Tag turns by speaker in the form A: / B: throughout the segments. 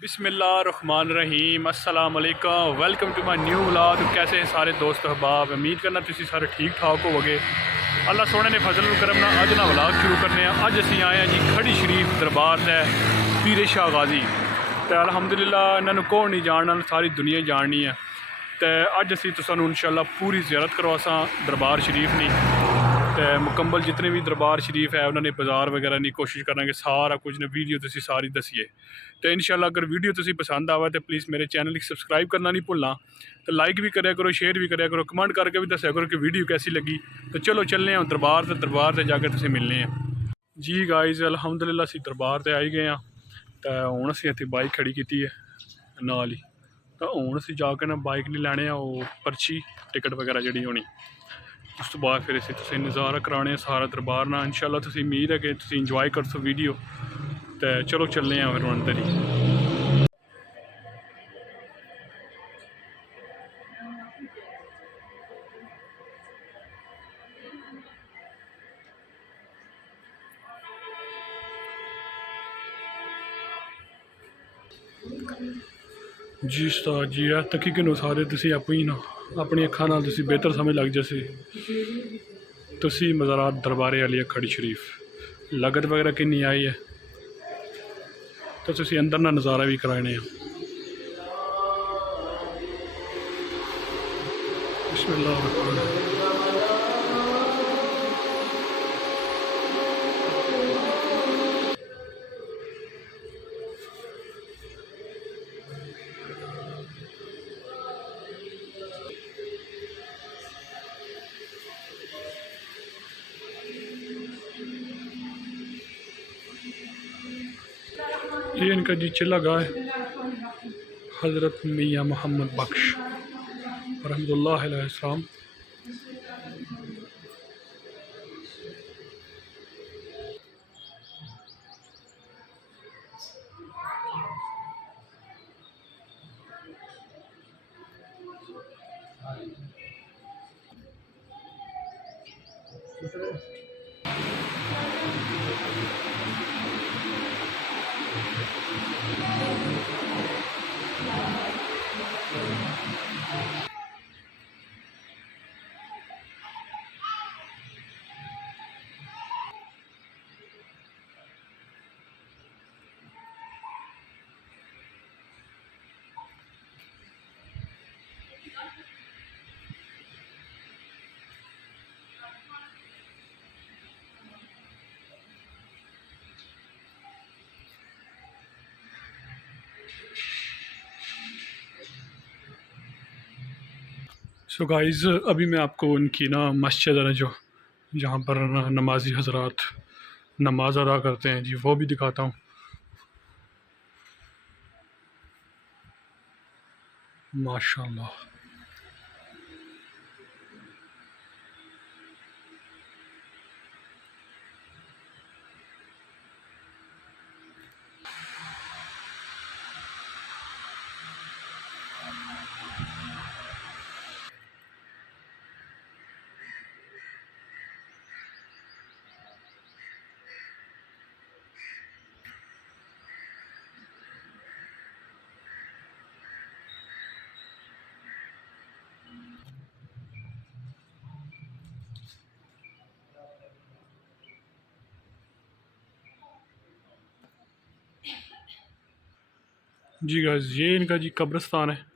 A: ਬਿਸਮਿਲ੍ਲਾਹਿਰਰਹਿਮਾਨਿਰਰਹੀਮ। ਅਸਲਾਮ ਅਲੈਕਮ welcome to my new vlog. ਕੈਸੇ ਹੈ ਸਾਰੇ ਦੋਸਤ ਅਹਬਾਬ? ਉਮੀਦ ਕਰਨਾ ਤੁਸੀਂ ਸਾਰੇ ਠੀਕ ਠਾਕ ਹੋਵੋਗੇ। ਅੱਲਾ ਸੋਹਣੇ ਨੇ ਫਜ਼ਲ ਨੂੰ ਕਰਮ ਨਾਲ ਅੱਜ ਦਾ ਵਲੌਗ ਸ਼ੁਰੂ ਕਰਨੇ ਆ। ਅੱਜ ਅਸੀਂ ਆਏ ਆ ਜੀ ਖੜੀ ਸ਼ਰੀਫ ਦਰਬਾਰ ਦਾ ਪੀਰੇ ਸ਼ਾਹ ਗਾਜ਼ੀ। ਤੇ ਅਲਹਮਦੁਲਿਲਾ, ਇਹਨਾਂ ਨੂੰ ਕੋਈ ਨਹੀਂ ਜਾਣਨ ਸਾਰੀ ਦੁਨੀਆ ਜਾਣਨੀ ਆ। ਤੇ ਅੱਜ ਅਸੀਂ ਤੁਹਾਨੂੰ ਇਨਸ਼ਾਅੱਲਾ ਪੂਰੀ ਜ਼ਿਆਰਤ ਕਰਵਾਸਾਂ ਦਰਬਾਰ ਸ਼ਰੀਫ ਦੀ। ਤੇ ਮੁਕੰਮਲ ਜਿਤਨੇ ਵੀ ਦਰਬਾਰ ਸ਼ਰੀਫ ਹੈ, ਉਹਨਾਂ ਨੇ ਬਾਜ਼ਾਰ ਵਗੈਰਾ ਨਹੀਂ ਕੋਸ਼ਿਸ਼ ਕਰਾਂਗੇ, ਸਾਰਾ ਕੁਝ ਨੇ ਵੀਡੀਓ ਤੁਸੀਂ ਸਾਰੀ ਦਸੀਏ। ਤੇ ਇਨਸ਼ਾਅੱਲਾ ਅਗਰ ਵੀਡੀਓ ਤੁਸੀਂ ਪਸੰਦ ਆਵੇ ਤੇ ਪਲੀਜ਼ ਮੇਰੇ ਚੈਨਲ ਨੂੰ ਸਬਸਕ੍ਰਾਈਬ ਕਰਨਾ ਨਹੀਂ ਭੁੱਲਣਾ। ਤੇ ਲਾਈਕ ਵੀ ਕਰਿਆ ਕਰੋ ਸ਼ੇਅਰ ਵੀ ਕਰਿਆ ਕਰੋ ਕਮੈਂਟ ਕਰਕੇ ਵੀ ਦੱਸਿਆ ਕਰੋ ਕਿ ਵੀਡੀਓ ਕੈਸੀ ਲੱਗੀ। ਤੇ ਚਲੋ ਚੱਲਨੇ ਹਾਂ ਦਰਬਾਰ ਤੇ ਦਰਬਾਰ ਤੇ ਜਾ ਕੇ ਤੁਸੀਂ ਮਿਲਨੇ ਆ। ਜੀ ਗਾਇਜ਼ ਅਲਹਮਦੁਲਿਲਾ, ਅਸੀਂ ਦਰਬਾਰ ਤੇ ਆਈ ਗਏ ਆ ਤਾਂ ਹੁਣ ਅਸੀਂ ਇੱਥੇ ਬਾਈਕ ਖੜੀ ਕੀਤੀ ਹੈ, ਨਾਲ ਹੀ। ਤਾਂ ਹੁਣ ਅਸੀਂ ਜਾ ਕੇ ਨਾ ਬਾਈਕ ਨਹੀਂ ਲੈਣੇ ਆ ਉਹ ਪਰਚੀ ਟਿਕਟ ਵਗੈਰਾ ਜਿਹੜੀ ਹੋਣੀ। ਉਸ ਤੋਂ ਬਾਅਦ ਫਿਰ ਅਸੀਂ ਤੁਸੀਂ ਨਜ਼ਾਰਾ ਕਰਾਉਣੇ ਸਾਰਾ ਦਰਬਾਰ ਨਾਲ। ਇਨਸ਼ਾਅੱਲਾ ਤੁਸੀਂ ਉਮੀਦ ਹੈ ਕਿ ਤੁਸੀਂ ਇੰਜੋਏ ਕਰ ਸੋ ਵੀਡੀਓ ਤੇ ਚਲੋ ਚੱਲਦੇ ਆ ਫਿਰ ਅੰਦਰ ਹੀ ਜੀ ਉਸਤਾਦ ਜੀ ਆ ਤਕੀਕ ਨੂੰ ਸਾਰੇ ਤੁਸੀਂ ਆਪੋ ਹੀ ਨਾ। ਆਪਣੀ ਅੱਖਾਂ ਨਾਲ ਤੁਸੀਂ ਬਿਹਤਰ ਸਮਝ ਲੱਗ ਜਸੇ ਤੁਸੀਂ ਮਜ਼ਾਰਾਤ ਦਰਬਾਰੇ ਵਾਲੀ ਖੜੀ ਸ਼ਰੀਫ। ਲਗਤ ਵਗੈਰਾ ਕਿੰਨੀ ਆਈ ਹੈ? ਤਾਂ ਤੁਸੀਂ ਅੰਦਰ ਦਾ ਨਜ਼ਾਰਾ ਵੀ ਕਰਾਣੇ ਆ। ਬਿਸਮਿਲ੍ਲਾਹ ਰਹਿਮਾਨ ਰਹੀਮ ये इनका जी चिल्ला गाय। हज़रत मियाँ मोहम्मद बख्श रहमतुल्लाम सो so गाइस अभी मैं आपको उनकी ना मस्जिद है ना जो, जहाँ पर नमाजी हजरात, नमाज़ अदा करते हैं। जी, वो भी दिखाता हूँ। माशाल्लाह। जी गाइस ये इनका जी कब्रिस्तान है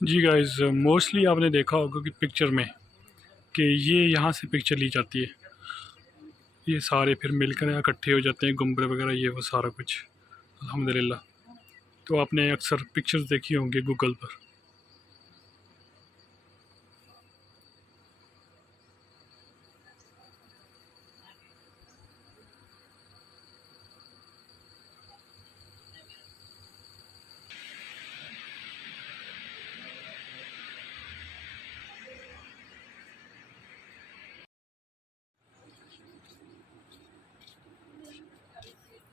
A: जी गाइज़ मोस्टली आपने देखा होगा कि पिक्चर में कि ये यहाँ से पिक्चर ली जाती है। ये सारे फिर मिलकर इकट्ठे हो जाते हैं गुमरे वगैरह, ये वो सारा कुछ अलहमदिल्ला तो आपने अक्सर पिक्चर्स देखी होंगी गूगल पर।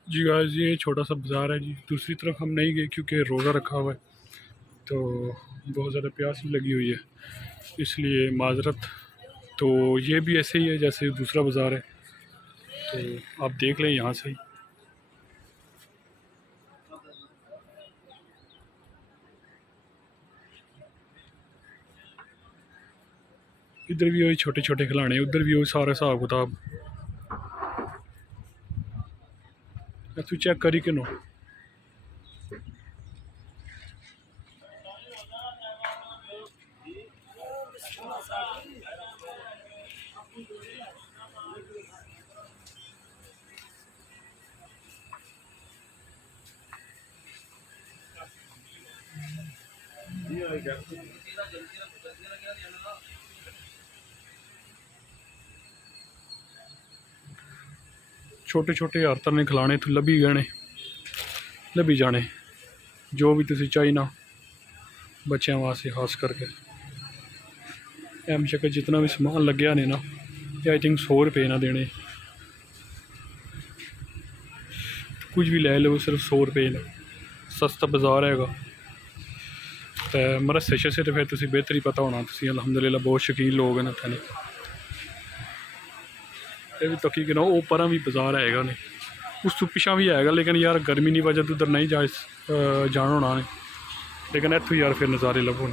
A: जी गाइस ये छोटा सा बाज़ार है जी। दूसरी तरफ़ हम नहीं गए क्योंकि रोज़ा रखा हुआ है। तो बहुत ज़्यादा प्यास भी लगी हुई है। इसलिए माजरत तो ये भी ऐसे ही है जैसे दूसरा बाज़ार है। तो आप देख लें यहाँ से ही। इधर भी वही छोटे छोटे खिलाने उधर भी वही सारा हिसाब किताब નથી ચેક કરી કે નો જલ્દી જલ્દી ਛੋਟੇ ਛੋਟੇ ਹਰਤਰ ਨੇ ਖਿਲਾਣੇ ਤੂੰ ਲੱਭੀ ਗਏ ਨੇ ਲੱਭੀ ਜਾਣੇ। ਜੋ ਵੀ ਤੁਸੀਂ ਚਾਹੀਨਾ ਬੱਚਿਆਂ ਵਾਸਤੇ, ਖਾਸ ਕਰਕੇ। ਐਮ ਸ਼ੱਕ ਜਿੰਨਾ ਵੀ ਸਮਾਨ ਲੱਗਿਆ ਨੇ ਨਾ, ਇਹ ਆਈ ਥਿੰਕ 100 ਰੁਪਏ ਨਾ ਦੇਣੇ। ਕੁਝ ਵੀ ਲੈ ਲਓ, ਸਿਰਫ 100 ਰੁਪਏ ਨਾਲ ਸਸਤਾ ਬਾਜ਼ਾਰ ਹੈਗਾ। ਤੇ ਮਰਸੇ ਸ਼ਸੇ ਤੇ ਫਿਰ ਤੁਸੀਂ ਬਿਹਤਰ ਪਤਾ ਹੋਣਾ, ਤੁਸੀਂ ਅਲਹਮਦੁਲਿਲਾ ਬਹੁਤ ਸ਼ੌਕੀਨ ਲੋਕ ਹਨ ਇੱਥੇ। ਨੇ ਇਹ ਵੀ ਤੱਕੀ ਕਿ ਨਾ ਉਹ ਪਰਾਂ ਵੀ ਬਾਜ਼ਾਰ ਹੈਗਾ ਨੇ। ਉਸ ਤੋਂ ਪਿਛਾਂ ਵੀ ਹੈਗਾ ਲੇਕਿਨ ਯਾਰ ਗਰਮੀ ਦੀ ਵਜ੍ਹਾ ਤੋਂ ਉਧਰ ਨਹੀਂ ਜਾ ਅ, ਜਾਣ ਹੋਣਾ ਨੇ। ਲੇਕਿਨ ਇੱਥੋਂ ਯਾਰ ਫਿਰ ਨਜ਼ਾਰੇ ਲੱਭੋ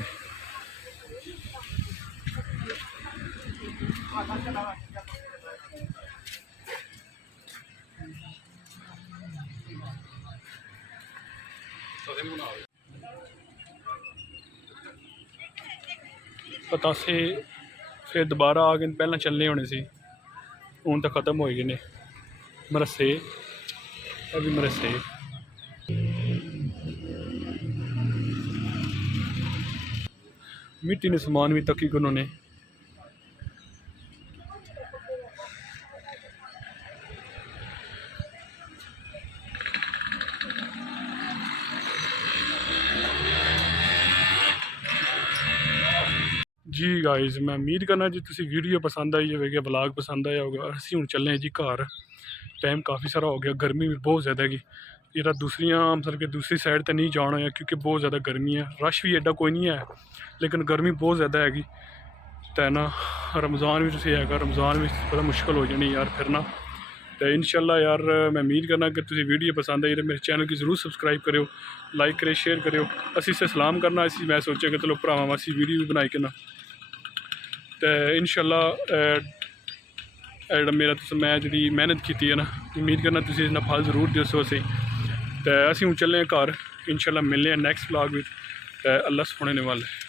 A: ਪਤਾਸੇ ਫਿਰ ਦੁਬਾਰਾ ਆ ਗਏ ਪਹਿਲਾਂ ਚੱਲਣੇ ਹੋਣੇ ਸੀ। ਹੁਣ ਤਾਂ ਖਤਮ ਹੋ ਗਏ ਨੇ। ਮਰਸੇ ਇਹ ਵੀ ਮਰਸੇ ਮਿੱਟੀ ਨੇ ਸਮਾਨ ਵੀ ਤੱਕੀ ਕੋਨੋਂ ਨੇ। ਜੀ ਗਾਇਜ਼ ਮੈਂ ਉਮੀਦ ਕਰਨਾ ਜੀ ਤੁਸੀਂ ਵੀਡੀਓ ਪਸੰਦ ਆਈ ਹੋਵੇਗੀ ਵਲੌਗ ਪਸੰਦ ਆਇਆ ਹੋਗਾ ਅਸੀਂ ਹੁਣ ਚੱਲੇ ਹਾਂ ਜੀ ਘਰ। ਟਾਈਮ ਕਾਫੀ ਸਾਰਾ ਹੋ ਗਿਆ, ਗਰਮੀ ਵੀ ਬਹੁਤ ਜ਼ਿਆਦਾ ਹੈਗੀ। ਇਹਦਾ ਦੂਸਰੀਆਂ, ਮਤਲਬ ਕਿ ਦੂਸਰੀ ਸਾਈਡ ਤੇ ਨਹੀਂ ਜਾਣਾ ਹੋਇਆ ਕਿਉਂਕਿ ਬਹੁਤ ਜ਼ਿਆਦਾ ਗਰਮੀ ਹੈ। ਰਸ਼ ਵੀ ਐਡਾ ਕੋਈ ਨਹੀਂ ਹੈ, ਲੇਕਿਨ ਗਰਮੀ ਬਹੁਤ ਜ਼ਿਆਦਾ ਹੈਗੀ। ਤੇ ਨਾ, ਰਮਜ਼ਾਨ ਵੀ ਤੁਸੀਂ ਹੈਗਾ, ਰਮਜ਼ਾਨ ਵਿੱਚ ਬੜਾ ਮੁਸ਼ਕਲ ਹੋ ਜਾਣੀ ਯਾਰ ਫਿਰਨਾ ਤੇ ਇਨਸ਼ਾਅੱਲਾ ਯਾਰ, ਮੈਂ ਉਮੀਦ ਕਰਨਾ ਕਿ ਤੁਸੀਂ ਵੀਡੀਓ ਪਸੰਦ ਆਈ ਤੇ ਮੇਰੇ ਚੈਨਲ ਨੂੰ ਜ਼ਰੂਰ ਸਬਸਕ੍ਰਾਈਬ ਕਰਿਓ ਲਾਈਕ ਕਰਿਓ ਸ਼ੇਅਰ ਕਰਿਓ। ਅਸੀਂ ਸੇ ਸਲਾਮ ਕਰਨਾ, ਅਸੀਂ ਮੈਂ ਸੋਚਿਆ ਕਿ ਚਲੋ ਭਰਾਵਾਂ ਵਾਸੀ ਵੀਡੀਓ ਵੀ ਬਣਾਈ ਕਿਨਾ। ਤੇ ਇਨਸ਼ਾਅੱਲਾ ਜਿਹੜਾ ਮੇਰਾ ਤੁਸੀਂ ਮੈਂ ਜਿਹੜੀ ਮਿਹਨਤ ਕੀਤੀ ਹੈ ਨਾ, ਉਮੀਦ ਕਰਨਾ ਤੁਸੀਂ ਇਸ ਨਾਲ ਫਲ ਜ਼ਰੂਰ ਦਿਓ ਸੋ ਅਸੀਂ। ਤੇ ਅਸੀਂ ਹੁਣ ਚੱਲੇ ਹਾਂ ਘਰ। ਇਨਸ਼ਾਅੱਲਾ ਮਿਲਨੇ ਆ ਨੈਕਸਟ ਵਲੌਗ ਵਿੱਚ। ਤੇ ਅੱਲਾ ਸੋਹਣੇ ਨੇ ਵਾਲੇ।